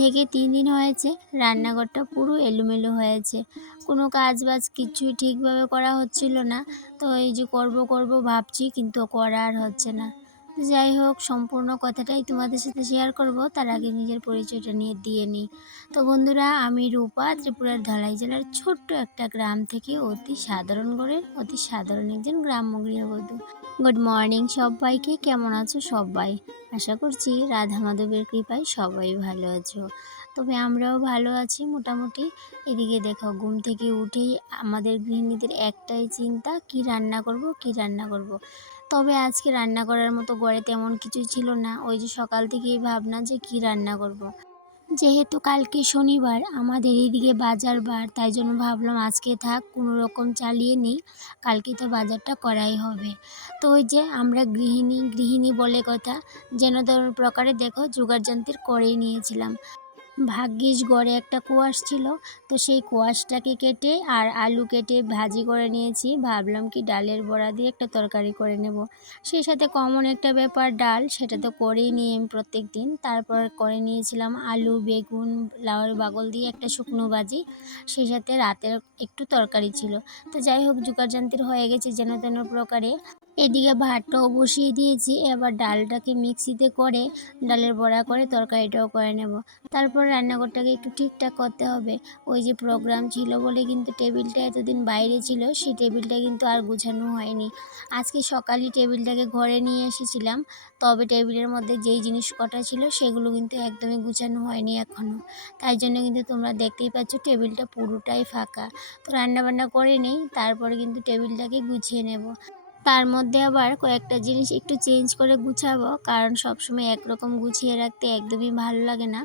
থেকে 3 দিন হয়েছে রান্নাঘরটা পুরো এলোমেলো হয়েছে। কোনো কাজবাজ কিছুই ঠিকভাবে করা হচ্ছিল না। তো এই যে করব করব ভাবছি, কিন্তু করা আর হচ্ছে না। তো যাই হোক, সম্পূর্ণ কথাটাই তোমাদের সাথে শেয়ার করব, তার আগে নিজের পরিচয়টা নিয়ে দিয়ে নিই। তো বন্ধুরা, আমি রূপা, ত্রিপুরার ধলাই জেলার ছোট্ট একটা গ্রাম থেকে অতি সাধারণ ঘরের অতি সাধারণ একজন গ্রাম্য গৃহবধূ। গুড মর্নিং সবাইকে, কেমন আছো সবাই? আশা করছি রাধা মাধবের কৃপায় সবাই ভালো আছো। তবে আমরাও ভালো আছি মোটামুটি। এদিকে দেখো, ঘুম থেকে উঠেই আমাদের গৃহিণীদের একটাই চিন্তা, কি রান্না করব কি রান্না করব। তবে আজকে রান্না করার মতো ঘরে তেমন কিছু ছিল না। ওই যে সকাল থেকেই ভাবনা যে কি রান্না করব। যেহেতু কালকে শনিবার, আমাদের এদিকে বাজার বার, তাই জন্য ভাবলাম আজকে থাক, কোনো রকম চালিয়ে নিই, কালকে তো বাজারটা করাই হবে। তো ওই যে আমরা গৃহিণী গৃহিণী বলে কথা, যেন তেন প্রকারে দেখো জোগাড় যন্ত্র করেই নিয়েছিলাম। ভাগ্যিস ঘরে একটা কোয়াশ ছিল, তো সেই কোয়াশটাকে কেটে আর আলু কেটে ভাজি করে নিয়েছি। ভাবলাম কি ডালের বড়া দিয়ে একটা তরকারি করে নেব। সেই সাথে কমন একটা ব্যাপার ডাল, সেটা তো করেই নিই আমি প্রত্যেক দিন। তারপর করে নিয়েছিলাম আলু, বেগুন, লাউয়ের বাগল দিয়ে একটা শুকনো ভাজি। সেই সাথে রাতের একটু তরকারি ছিল। তো যাই হোক, জোগাড়যন্ত্র হয়ে গেছে যেন তেন প্রকারে। এদিকে ভাতটাও বসিয়ে দিয়েছি, এবার ডালটাকে মিক্সিতে করে ডালের বড়া করে তরকারিটাও করে নেব। তারপর রান্নাঘরটাকে একটু ঠিকঠাক করতে হবে। ওই যে প্রোগ্রাম ছিল বলে কিন্তু টেবিলটা এতদিন বাইরে ছিল, সেই টেবিলটা কিন্তু আর গুছানো হয়নি। আজকে সকালেই টেবিলটাকে ঘরে নিয়ে এসেছিলাম, তবে টেবিলের মধ্যে যেই জিনিস কটা ছিল সেগুলো কিন্তু একদমই গুছানো হয়নি এখনও। তাই জন্য কিন্তু তোমরা দেখতেই পাচ্ছ টেবিলটা পুরোটাই ফাঁকা। তো রান্নাবান্না করে নেই, তারপরে কিন্তু টেবিলটাকে গুছিয়ে নেব। তার মধ্যে আবার কয়েকটা জিনিস একটু চেঞ্জ করে গুছাবো, কারণ সবসময় একরকম গুছিয়ে রাখতে একদমই ভালো লাগে না।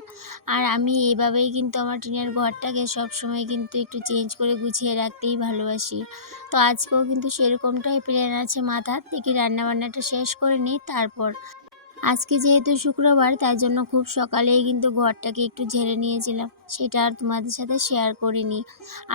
আর আমি এইভাবেই কিন্তু আমার টিনের ঘরটাকে সবসময় কিন্তু একটু চেঞ্জ করে গুছিয়ে রাখতেই ভালোবাসি। তো আজকেও কিন্তু সেরকমটাই প্ল্যান আছে মাথার, দেখি রান্নাবান্নাটা শেষ করে নিই তারপর। আজকে যেহেতু শুক্রবার, তাই জন্য খুব সকালেই কিন্তু ঘরটাকে একটু ঝেড়ে নিয়েছিলাম, সেটা আর তোমাদের সাথে শেয়ার করিনি।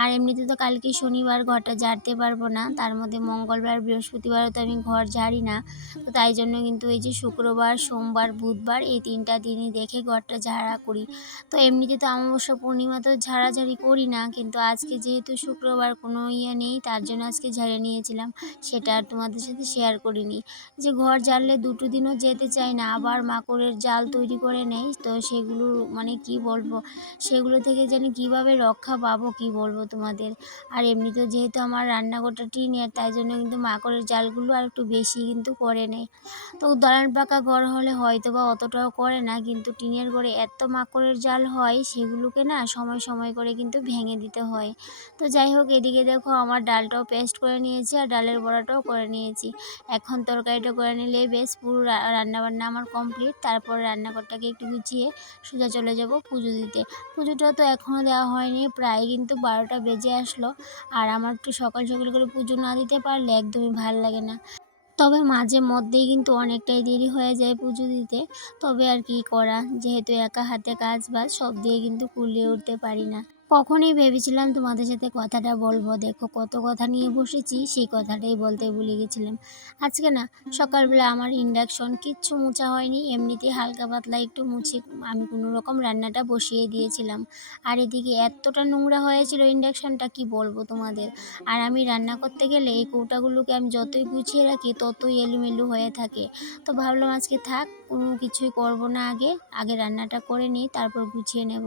আর এমনিতে তো কালকে শনিবার, ঘরটা ঝাড়তে পারবো না, তার মধ্যে মঙ্গলবার বৃহস্পতিবারও তো আমি ঘর ঝাড়ি না। তো তাই জন্য কিন্তু এই যে শুক্রবার, সোমবার, বুধবার এই 3টা দিনই দেখে ঘরটা ঝাড়া করি। তো এমনিতে তো অমাবস্যা পূর্ণিমা তো ঝাড়াঝাড়ি করি না, কিন্তু আজকে যেহেতু শুক্রবার কোনো ইয়ে নেই, তার জন্য আজকে ঝেড়ে নিয়েছিলাম, সেটা আর তোমাদের সাথে শেয়ার করিনি। যে ঘর ঝাড়লে 2টো দিনও যেতে চায় না, আবার মাকড়ের জাল তৈরি করে নেয়, তো সেগুলো মানে কি বলবো, সেগুলো থেকে যেন কিভাবে রক্ষা পাবো কি বলবো তোমাদের। আর এমনিতেও যেহেতু আমার রান্নাঘরটা টিনের, তাই জন্য কিন্তু মাকড়ের জালগুলো আর একটু বেশি কিন্তু করে নেয়। তো দালান পাকা ঘর হলে হয়তো বা অতটাও করে না, কিন্তু টিনের ঘরে এত মাকড়ের জাল হয়, সেগুলোকে না সময় সময় করে কিন্তু ভেঙে দিতে হয়। তো যাই হোক, এদিকে দেখো আমার ডালটাও পেস্ট করে নিয়েছি আর ডালের বড়াটাও করে নিয়েছি। এখন তরকারিটা করে নিলেই বেশ, পুরো রান্নাবান্না আমার কমপ্লিট। তারপর রান্নাঘরটাকে একটু গুছিয়ে সোজা চলে যাব পুজো দিতে। পুজোটা তো এখনও দেওয়া হয়নি, প্রায় কিন্তু 12টা বেজে আসলো। আর আমার একটু সকাল সকাল করে পুজো না দিতে পারলে একদমই ভাল লাগে না। তবে মাঝে মধ্যেই কিন্তু অনেকটাই দেরি হয়ে যায় পুজো দিতে। তবে আর কি করা, যেহেতু একা হাতে কাজ বাজ সব দিয়ে কিন্তু কুলিয়ে উঠতে পারি না। কখনই ভেবেছিলাম তোমাদের সাথে কথাটা বলবো, দেখো কত কথা নিয়ে বসেছি, সেই কথাটাই বলতে ভুলে গেছিলাম। আজকে না সকালবেলা আমার ইন্ডাকশন কিচ্ছু মোছা হয়নি, এমনিতেই হালকা পাতলা একটু মুছে আমি কোনো রকম রান্নাটা বসিয়ে দিয়েছিলাম। আর এদিকে এতটা নোংরা হয়েছিল ইন্ডাকশনটা, কি বলবো তোমাদের। আর আমি রান্না করতে গেলে এই কৌটাগুলোকে আমি যতই গুছিয়ে রাখি ততই এলোমেলো হয়ে থাকে। তো ভাবলাম আজকে থাক, কোনো কিছুই করব না, আগে আগে রান্নাটা করে নিই, তারপর গুছিয়ে নেব।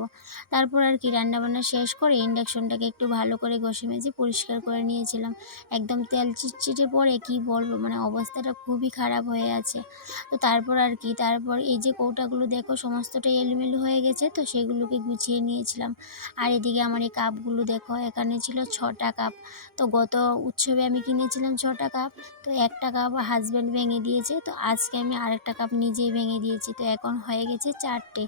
তারপর আর কি রান্নাবান্না শেষ করে ইন্ডাকশনটাকে একটু ভালো করে ঘষে মেজে পরিষ্কার করে নিয়েছিলাম। একদম তেল চিটচিটে পড়ে কি বলবো, মানে অবস্থাটা খুবই খারাপ হয়ে আছে। তো তারপর আর কি, তারপর এই যে কৌটাগুলো দেখো সমস্তটাই এলোমেলো হয়ে গেছে, তো সেগুলোকে গুছিয়ে নিয়েছিলাম। আর এদিকে আমার এই কাপগুলো দেখো, এখানে ছিল 6টা কাপ। তো গত উৎসবে আমি কিনেছিলাম 6টা কাপ, তো একটা কাপ হাজব্যান্ড ভেঙে দিয়েছে, তো আজকে আমি আরেকটা কাপ নিজেই ভেঙে দিয়েছি, তো এখন হয়ে গেছে 4টে।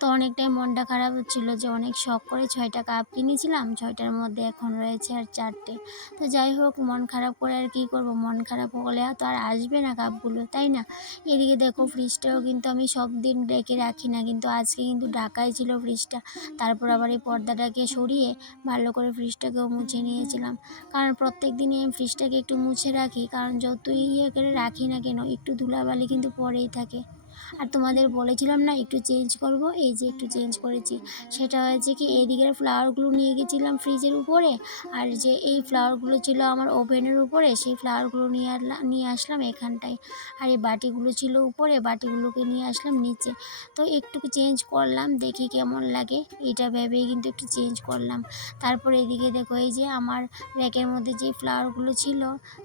তো অনেকটাই মনটা খারাপ হচ্ছিল যে অনেক শখ করে 6টা কাপ কিনেছিলাম, 6টার মধ্যে এখন রয়েছে আর 4টে। তো যাই হোক, মন খারাপ করে আর কি করব, মন খারাপ হলে তো আর আসবে না কাপগুলো, তাই না? এদিকে দেখো ফ্রিজটাও কিন্তু আমি সব দিন ডেকে রাখি না, কিন্তু আজকে কিন্তু ঢাকাই ছিল ফ্রিজটা। তারপর আবার এই পর্দাটাকে সরিয়ে ভালো করে ফ্রিজটাকেও মুছে নিয়েছিলাম, কারণ প্রত্যেক দিনই আমি ফ্রিজটাকে একটু মুছে রাখি, কারণ যতই ইয়ে করে রাখি না কেন একটু ধুলাবালি কিন্তু পড়েই থাকে। আর তোমাদের বলেছিলাম না একটু চেঞ্জ করব, এই যে একটু চেঞ্জ করেছি। সেটা হয়েছে কি, এইদিকের ফ্লাওয়ারগুলো নিয়ে গেছিলাম ফ্রিজের উপরে, আর যে এই ফ্লাওয়ারগুলো ছিল আমার ওভেনের উপরে, সেই ফ্লাওয়ারগুলো নিয়ে আসলাম এখানটায়। আর এই বাটিগুলো ছিল উপরে, বাটিগুলোকে নিয়ে আসলাম নিচে। তো একটু চেঞ্জ করলাম, দেখি কেমন লাগে, এটা ভেবেই কিন্তু একটু চেঞ্জ করলাম। তারপর এদিকে দেখো, এই যে আমার র্যাকের মধ্যে যে ফ্লাওয়ারগুলো ছিল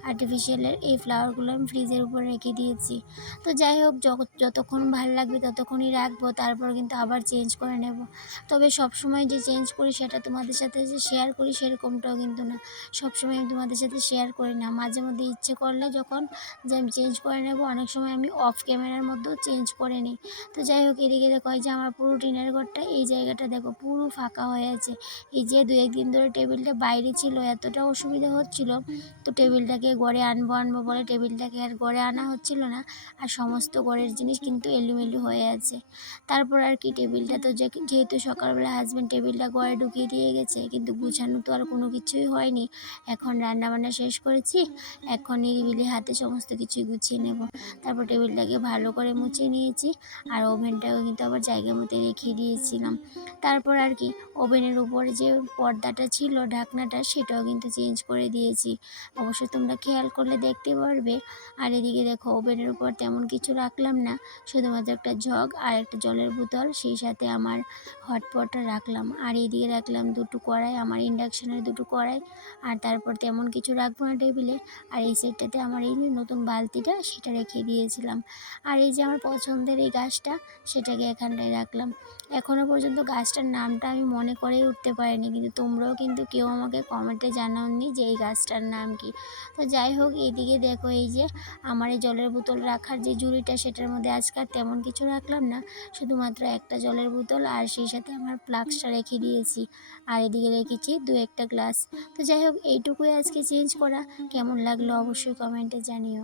আর্টিফিশিয়ালের, এই ফ্লাওয়ারগুলো আমি ফ্রিজের উপর রেখে দিয়েছি। তো যাই হোক, যতক্ষণ ভালো লাগবে ততক্ষণই রাখবো, তারপর কিন্তু আবার চেঞ্জ করে নেব। তবে সবসময় যে চেঞ্জ করি সেটা তোমাদের সাথে যে শেয়ার করি সেরকমটাও কিন্তু না। সবসময় আমি তোমাদের সাথে শেয়ার করি না, মাঝে মধ্যে ইচ্ছে করলে যখন যে আমি চেঞ্জ করে নেব, অনেক সময় আমি অফ ক্যামেরার মধ্যেও চেঞ্জ করে নিই। তো যাই হোক, এদিকে দেখো এই যে আমার পুরো টিনের ঘরটা, এই জায়গাটা দেখো পুরো ফাঁকা হয়ে আছে। এই যে 2-1 দিন ধরে টেবিলটা বাইরে ছিল, এতটা অসুবিধা হচ্ছিল, তো টেবিলটাকে ঘরে আনবো আনবো বলে টেবিলটাকে আর ঘরে আনা হচ্ছিল না। আর সমস্ত ঘরের জিনিস কিন্তু এলোমেলো হয়ে আছে। তারপর আর কি, টেবিলটা তো যেহেতু সকালবেলা হাজব্যান্ড টেবিলটা ঘরে ঢুকিয়ে দিয়ে গেছে, কিন্তু গুছানো তো আর কোনো কিছুই হয়নি। এখন রান্নাবান্না শেষ করেছি, এখন নিরিবিলি হাতে সমস্ত কিছুই গুছিয়ে নেব। তারপর টেবিলটাকে ভালো করে মুছে নিয়েছি, আর ওভেনটাও কিন্তু আবার জায়গা মতো রেখে দিয়েছিলাম। তারপর আর কি, ওভেনের উপরে যে পর্দাটা ছিল ঢাকনাটা, সেটাও কিন্তু চেঞ্জ করে দিয়েছি। অবশ্য তোমরা খেয়াল করলে দেখতে পারবে। আর এদিকে দেখো, ওভেনের উপর তেমন কিছু রাখলাম না, শুধুমাত্র একটা জগ আর একটা জলের বোতল, সেই সাথে আমার হটপটটা রাখলাম। আর এইদিকে রাখলাম দুটো কড়াই, আমার ইন্ডাকশানের দুটো কড়াই। আর তারপর তেমন কিছু রাখবো না টেবিলে। আর এই সাইডটাতে আমার এই যে নতুন বালতিটা, সেটা রেখে দিয়েছিলাম। আর এই যে আমার পছন্দের এই গাছটা, সেটাকে এখানটায় রাখলাম। এখনও পর্যন্ত গাছটার নামটা আমি মনে করেই উঠতে পারিনি, কিন্তু তোমরাও কিন্তু কেউ আমাকে কমেন্টে জানাওনি যে এই গাছটার নাম কি। তো যাই হোক, এইদিকে দেখো এই যে আমার এই জলের বোতল রাখার যে ঝুড়িটা, সেটার মধ্যে আজকাল তেমন কিছু রাখলাম না, শুধুমাত্র একটা জলের বোতল আর সেই সাথে আমার ফ্লাস্কটা রেখে দিয়েছি। আর এদিকে রেখেছি 2-1টা গ্লাস। তো যাই হোক, এইটুকুই আজকে চেঞ্জ করা। কেমন লাগলো অবশ্যই কমেন্টে জানিও।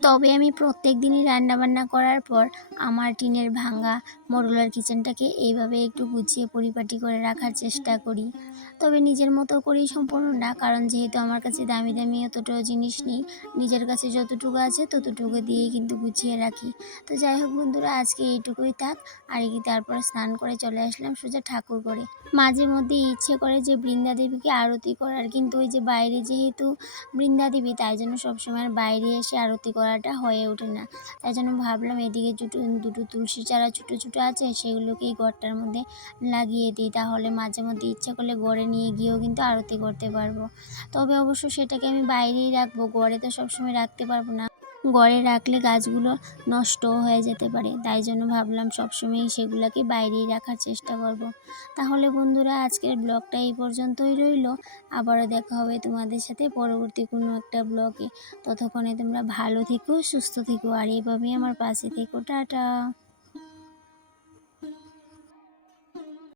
তবে আমি প্রত্যেক দিনই রান্নাবান্না করার পর আমার টিনের ভাঙা মডুলার কিচেনটাকে এইভাবে একটু গুছিয়ে পরিপাটি করে রাখার চেষ্টা করি। তবে নিজের মতো করেই সম্পূর্ণ না, কারণ যেহেতু আমার কাছে দামি দামি অতটাও জিনিস নেই, নিজের কাছে যতটুকু আছে ততটুকু দিয়েই কিন্তু গুছিয়ে রাখি। তো যাই হোক বন্ধুরা, আজকে এইটুকুই থাক। আর কি, তারপর স্নান করে চলে আসলাম সোজা ঠাকুর ঘরে। মাঝে মধ্যে ইচ্ছে করে যে বৃন্দা দেবীকে আরতি করার, কিন্তু ওই যে বাইরে যেহেতু বৃন্দা দেবী, তাই জন্য সবসময় আর বাইরে এসে আরতি করাটা হয়ে ওঠে না। তাই জন্য ভাবলাম এদিকে দুটো তুলসী চারা ছোটো ছোটো আছে, সেগুলোকেই ঘরটার মধ্যে লাগিয়ে দিই, তাহলে মাঝে মধ্যে ইচ্ছা করলে ঘরে নিয়ে গিয়েও কিন্তু আরতি করতে পারবো। তবে অবশ্য সেটাকে আমি বাইরেই রাখবো, ঘরে তো সবসময় রাখতে পারবো না। ঘরে রাখলে গাছগুলো নষ্টও হয়ে যেতে পারে, তাই জন্য ভাবলাম সবসময়ই সেগুলোকে বাইরেই রাখার চেষ্টা করব। তাহলে বন্ধুরা, আজকের ব্লগটা এই পর্যন্তই রইল। আবারও দেখা হবে তোমাদের সাথে পরবর্তী কোনো একটা ব্লগে। ততক্ষণে তোমরা ভালো থেকো, সুস্থ থেকো, আর এভাবেই আমার পাশে থেকো। টাটা।